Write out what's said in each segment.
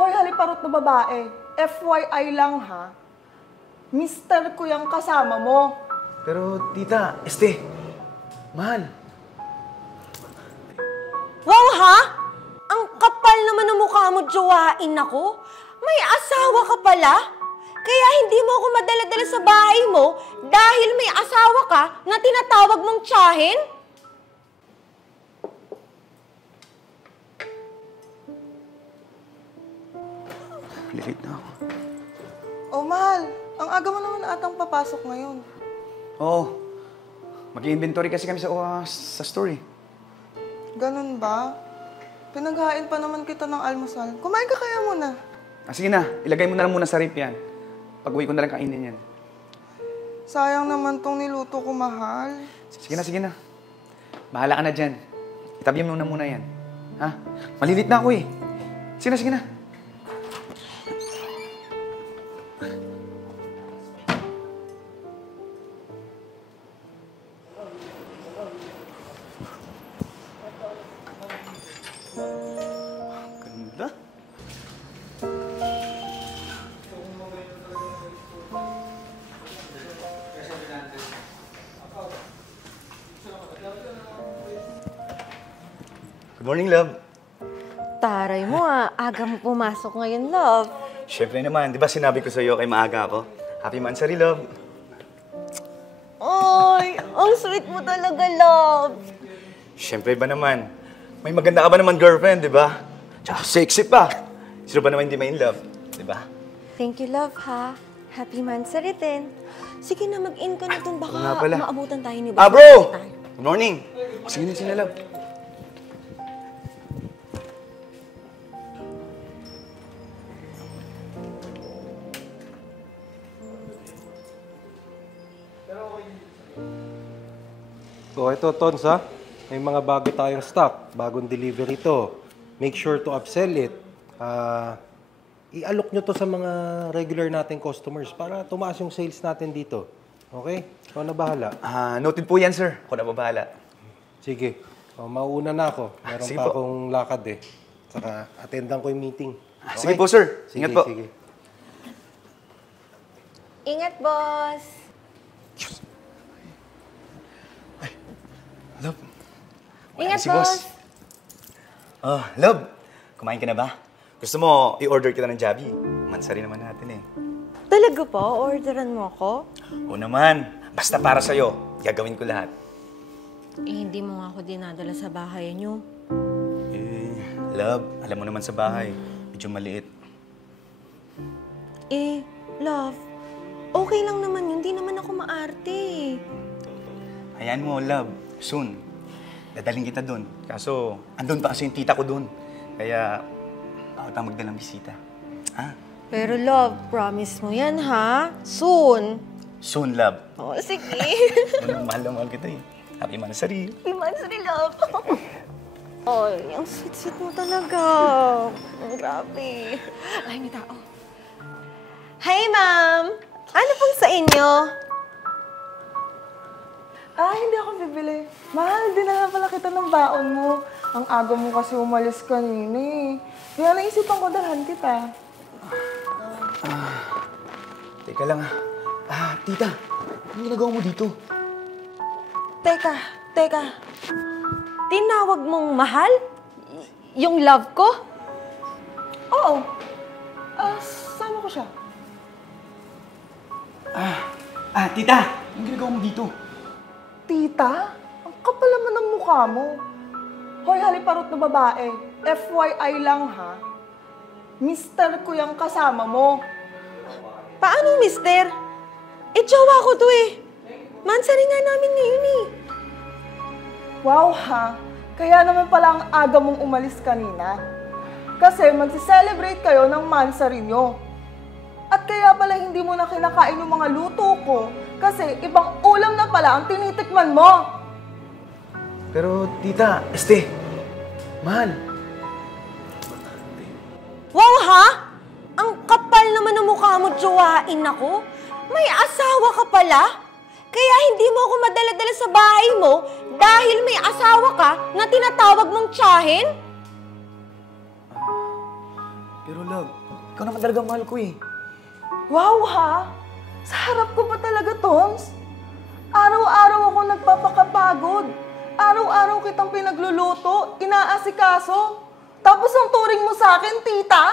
Hoy, haliparot na babae. FYI lang ha. Mister ko yung kasama mo. Pero, tita, mahal. Wow, ha? Ang kapal naman ng mukha mo, jowain ako. May asawa ka pala? Kaya hindi mo ako madala-dala sa bahay mo dahil may asawa ka na tinatawag mong tiyahin? Lilate na ako. Oh, mahal. Ang aga mo naman atang papasok ngayon. Oo. Mag-inventory kasi kami sa store eh. Ganun ba? Pinaghain pa naman kita ng almusal. Kumain ka kaya muna. Sige na, ilagay mo na lang muna sa rip yan. Pag-uwi ko na lang kainin yan. Sayang naman tong niluto ko, mahal. Sige na. Bahala ka na dyan. Itabi mo na muna yan. Ha? Malilit na ako eh. Sige na. Ganda. Good morning, love. Taray mo aga mo pumasok ngayon, love. Siyempre naman, di ba sinabi ko sa'yo kay maaga ako? Happy Mansari, love. Ay, ang sweet mo talaga, love. Siyempre ba naman? May maganda ka ba naman girlfriend, di ba? Tsaka sexy pa. Sino ba naman hindi may in love, di ba? Thank you, love, ha? Happy Mansari din. Sige na, mag-in ka na dun. Baka nga pala. maabutan tayo ni Boss. Bro! Good morning. Sige na, love. So, ito, Tons, ha? May mga bago tayong stock. Bagong delivery to. Make sure to upsell it. I-alok nyo to sa mga regular nating customers para tumaas yung sales natin dito. Okay? Ikaw na bahala. Noted po yan, sir. Ako na pa bahala. Sige. Mauuna na ako. Meron Sige pa po. akong lakad eh. Saka attendan ko yung meeting. Okay? Sige po, sir. Ingat po. Sige. Ingat, boss. Love. Ingat, si boss. Love. Kumain ka na ba? Gusto mo, i-order kita ng Javi. Mansari naman natin eh. Talaga pa? Orderan mo ako? Oo naman. Basta para sa'yo. Gagawin ko lahat. Hindi mo nga ako dinadala sa bahay niyo. Love, alam mo naman sa bahay. Medyo maliit. Love, okay lang naman yun. Hindi naman ako maarte. Hayaan mo, love. Soon. Dadaling kita doon. Kaso, andun pa kasi yung tita ko doon. Kaya, ako tayong magdalang bisita. Ha? Pero love, promise mo yan, ha? Soon. Soon, love. Oh, sige. Mahal na mahal kita eh. Happy Mansari. Happy Mansari, love. Ay, ang sweet-sweet mo talaga. Ang grabe. Ay, may tao. Hi, ma'am. Ano pong sa inyo? Hindi ako bibili. Mahal, dinala pala kita ng baon mo. Ang aga mo kasi umalis kanina eh. Kaya naisipan ko dalhan kita. Teka lang tita. Anong ginagawa mo dito? Teka. Tinawag mong mahal? Yung love ko? Oo. Sama ko siya. Tita! Anong ginagawa mo dito? Tita? Ang kapal naman ng mukha mo. Hoy, haliparot na babae. FYI lang ha. Mister ko yung kasama mo. Paano, mister? Jowa ko to eh. Mansari nga namin ngayon eh. Wow ha. Kaya naman pala ang aga mong umalis kanina. Kasi magsi-celebrate kayo ng mansari nyo. At kaya pala hindi mo na kinakain yung mga luto ko. Kasi ibang ulam na pala ang tinitikman mo. Pero, tita, mahal. Wow, ha? Ang kapal naman ng mukha mo, jowain ako. May asawa ka pala? Kaya hindi mo ako madala-dala sa bahay mo dahil may asawa ka na tinatawag mong tiyahin? Pero love, ikaw naman talaga mahal ko eh. Wow ha! Sa harap ko pa talaga, Tons? Araw-araw ako nagpapakapagod. Araw-araw kitang pinagluluto, inaasikaso. Tapos ang turing mo sa akin, tita?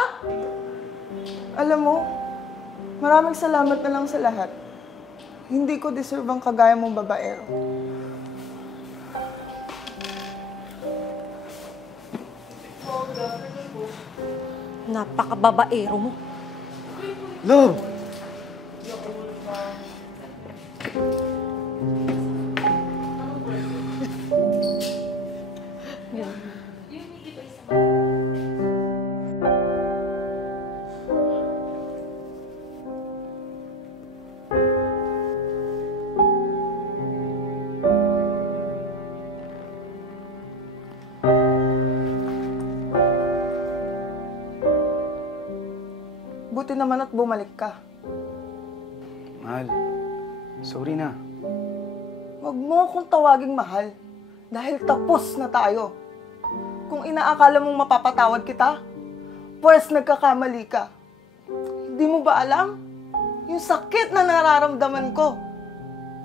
Alam mo, maraming salamat na lang sa lahat. Hindi ko deserve ang kagaya mong babaero. Napakababaero mo. Love! Buti naman at bumalik ka. Mahal, sorry na. Huwag mo akong tawaging mahal. Dahil tapos na tayo. Kung inaakala mong mapapatawad kita, pues nagkakamali ka. Hindi mo ba alam? Yung sakit na nararamdaman ko.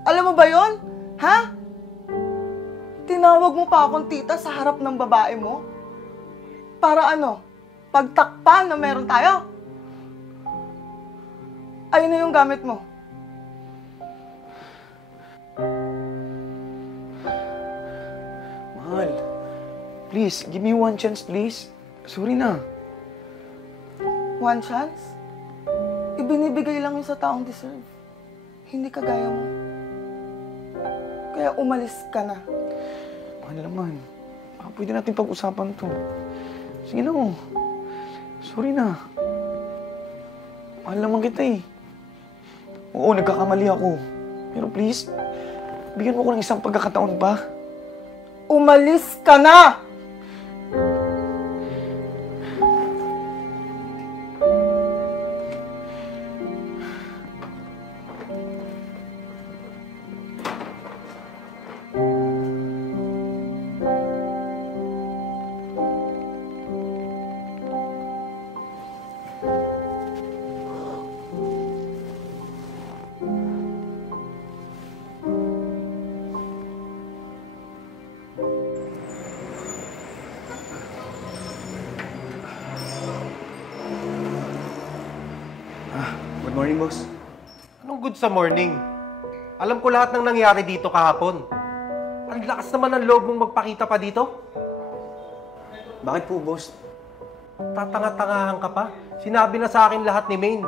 Alam mo ba yon? Ha? Tinawag mo pa akong tita sa harap ng babae mo? Para ano? Pagtakpan na meron tayo? Ayun na yung gamit mo. Mahal, please, give me one chance, please. Sorry na. One chance? Ibinibigay lang yun sa taong deserve. Hindi kagaya mo. Kaya umalis ka na. Mahal naman. Baka pwede natin pag-usapan to. Sige na mo. Sorry na. Mahal naman kita eh. Oo, nagkakamali ako. Pero please, bigyan mo ko ng isang pagkakataon pa. Umalis ka na! Good morning, boss. Anong good sa morning? Alam ko lahat ng nangyari dito kahapon. Ang lakas naman ng loob mong magpakita pa dito. Bakit po, boss? Tatanga-tangahan ka pa. Sinabi na sa akin lahat ni Maine.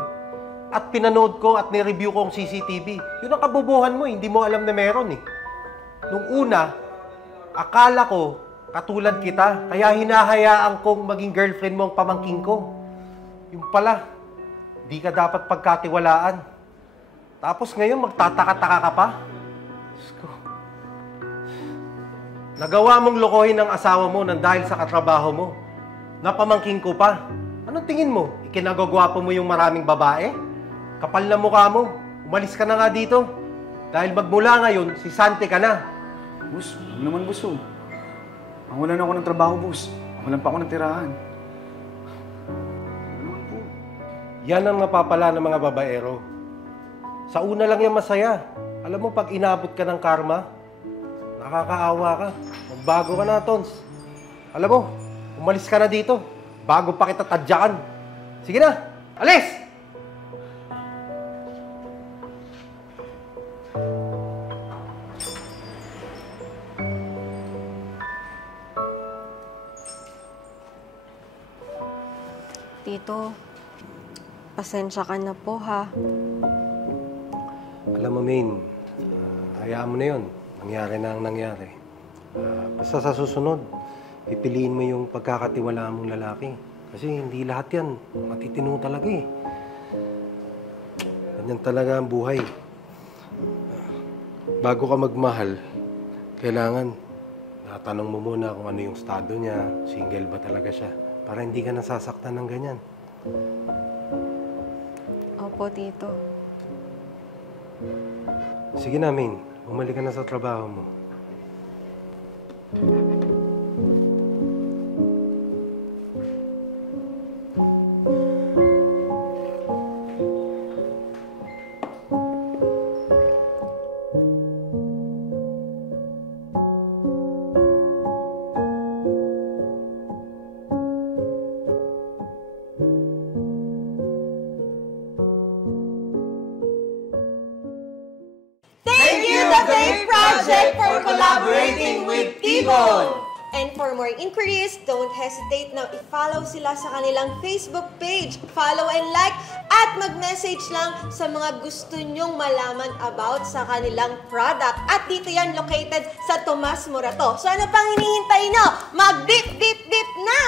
At pinanood ko at nireview ko ang CCTV. Yun ang kabubuhan mo, hindi mo alam na meron eh. Nung una, akala ko katulad kita, kaya hinahayaan kong maging girlfriend mo ang pamangking ko. Yung pala, di ka dapat pagkatiwalaan. Tapos ngayon, magtataka-taka ka pa? Diyos ko. Nagawa mong lokohin ang asawa mo nang dahil sa katrabaho mo. Napamangking ko pa. Anong tingin mo? Ikinagagwapo mo yung maraming babae? Kapal na mukha mo. Umalis ka na nga dito. Dahil magmula ngayon, si Sante ka na. Boss, ano naman, boss, oh. Wala na ako ng trabaho, boss. Wala pa ako ng tirahan. Ano naman po? Yan ang napapala ng mga babaero. Sa una lang yan masaya. Alam mo, pag inabot ka ng karma, nakakaawa ka. Magbago ka na, Tons. Alam mo, umalis ka na dito. Bago pa kita tadyakan. Sige na, alis! Tito, pasensya ka na po ha. Alam mo, Maine, hayaan mo na yun. Nangyari na ang nangyari. Basta sa susunod, pipiliin mo yung pagkakatiwalaan mong lalaki. Kasi hindi lahat yan. Matitino talaga eh. Ganyan talaga ang buhay. Bago ka magmahal, kailangan natanong mo muna kung ano yung estado niya, single ba talaga siya, para hindi ka nasasaktan ng ganyan. Opo, Tito. Sige na, Maine. Bumalik ka na sa trabaho mo. Thank Project for collaborating with T-Bone! And for more inquiries, don't hesitate na i-follow sila sa kanilang Facebook page. Follow and like at mag-message lang sa mga gusto nyong malaman about sa kanilang product. At dito yan located sa Tomas Morato. So ano pang hinihintay nyo? Mag-dip, dip, dip na!